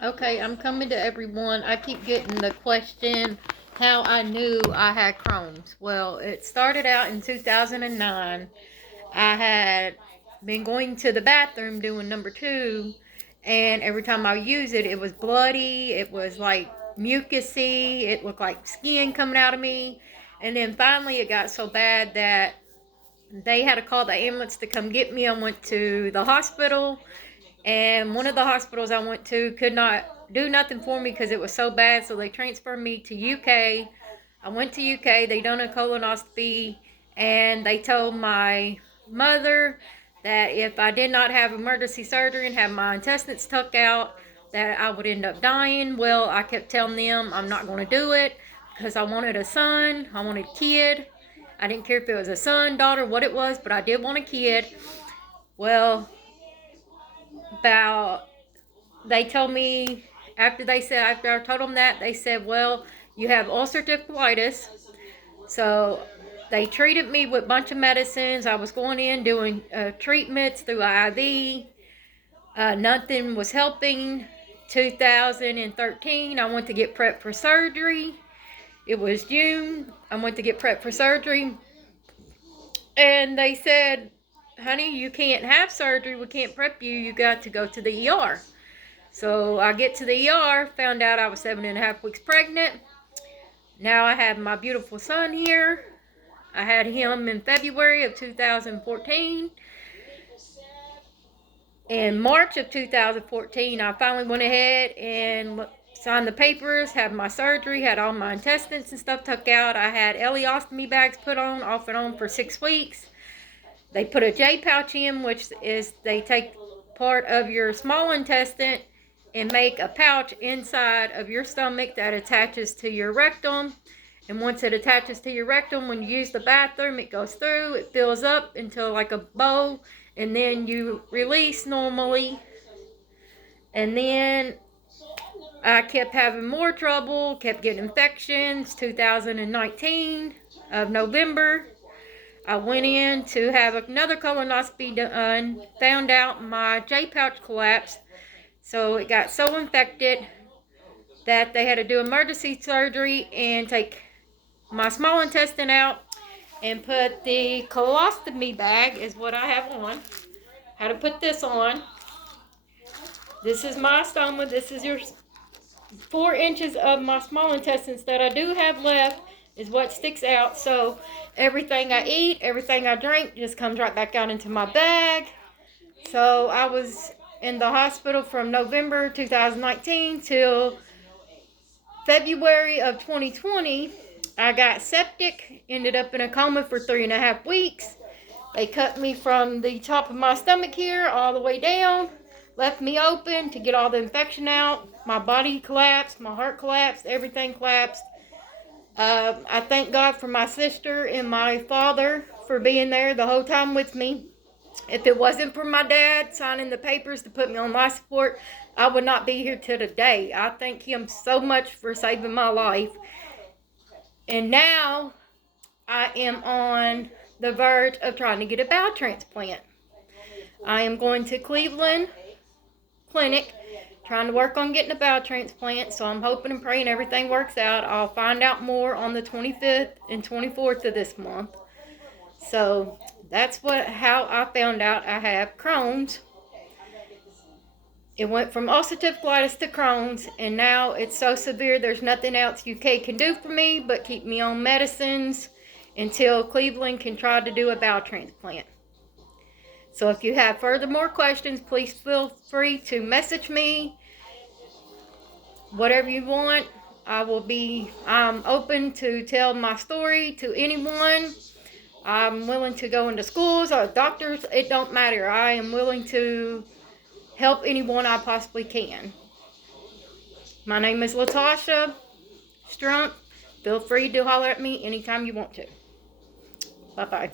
Okay, I'm coming to everyone. I keep getting the question how I knew I had Crohn's. Well, it started out in 2009. I had been going to the bathroom doing number two, and every time I use it, it was bloody. It was like mucusy. It looked like skin coming out of me. And then finally, it got so bad that they had to call the ambulance to come get me. I went to the hospital, and one of the hospitals I went to could not do nothing for me because it was so bad, so they transferred me to UK. I went to UK, they done a colonoscopy, and they told my mother that if I did not have emergency surgery and have my intestines tucked out, that I would end up dying. Well, I kept telling them I'm not going to do it because I wanted a son, I wanted a kid. I didn't care if it was a son, daughter, what it was, but I did want a kid. Well, about they told me after I told them that, they said, well, you have ulcerative colitis. So they treated me with a bunch of medicines. I was going in doing treatments through IV. Nothing was helping. 2013, I went to get prepped for surgery. It was June. I went to get prepped for surgery, and they said, honey, you can't have surgery. We can't prep you. You got to go to the ER. So I get to the ER, found out I was 7.5 weeks pregnant. Now I have my beautiful son here. I had him in February of 2014. In March of 2014, I finally went ahead and signed the papers, had my surgery, had all my intestines and stuff took out. I had ileostomy bags put on, off and on for 6 weeks. They put a J pouch in, which is they take part of your small intestine and make a pouch inside of your stomach that attaches to your rectum. And once it attaches to your rectum, when you use the bathroom, it goes through, it fills up until like a bowl, and then you release normally. And then I kept having more trouble, kept getting infections. 2019 of November, I went in to have another colonoscopy done, found out my J pouch collapsed. So it got so infected that they had to do emergency surgery and take my small intestine out and put the colostomy bag, is what I have on. How to put this on. This is my stoma. This is your 4 inches of my small intestines that I do have left is what sticks out. So everything I eat, everything I drink just comes right back out into my bag. So I was in the hospital from November 2019 till February of 2020. I got septic, ended up in a coma for 3.5 weeks. They cut me from the top of my stomach here all the way down, left me open to get all the infection out. My body collapsed, my heart collapsed, everything collapsed. I thank God for my sister and my father for being there the whole time with me. If it wasn't for my dad signing the papers to put me on life support, I would not be here till today. I thank him so much for saving my life. And now I am on the verge of trying to get a bowel transplant. I am going to Cleveland Clinic, trying to work on getting a bowel transplant. So I'm hoping and praying everything works out. I'll find out more on the 25th and 24th of this month. So that's how I found out I have Crohn's. It went from ulcerative colitis to Crohn's, and now it's so severe there's nothing else UK can do for me but keep me on medicines until Cleveland can try to do a bowel transplant. So if you have more questions, please feel free to message me. Whatever you want, I'm open to tell my story to anyone. I'm willing to go into schools or doctors. It don't matter. I am willing to help anyone I possibly can. My name is Latasha Strunk. Feel free to holler at me anytime you want to. Bye-bye.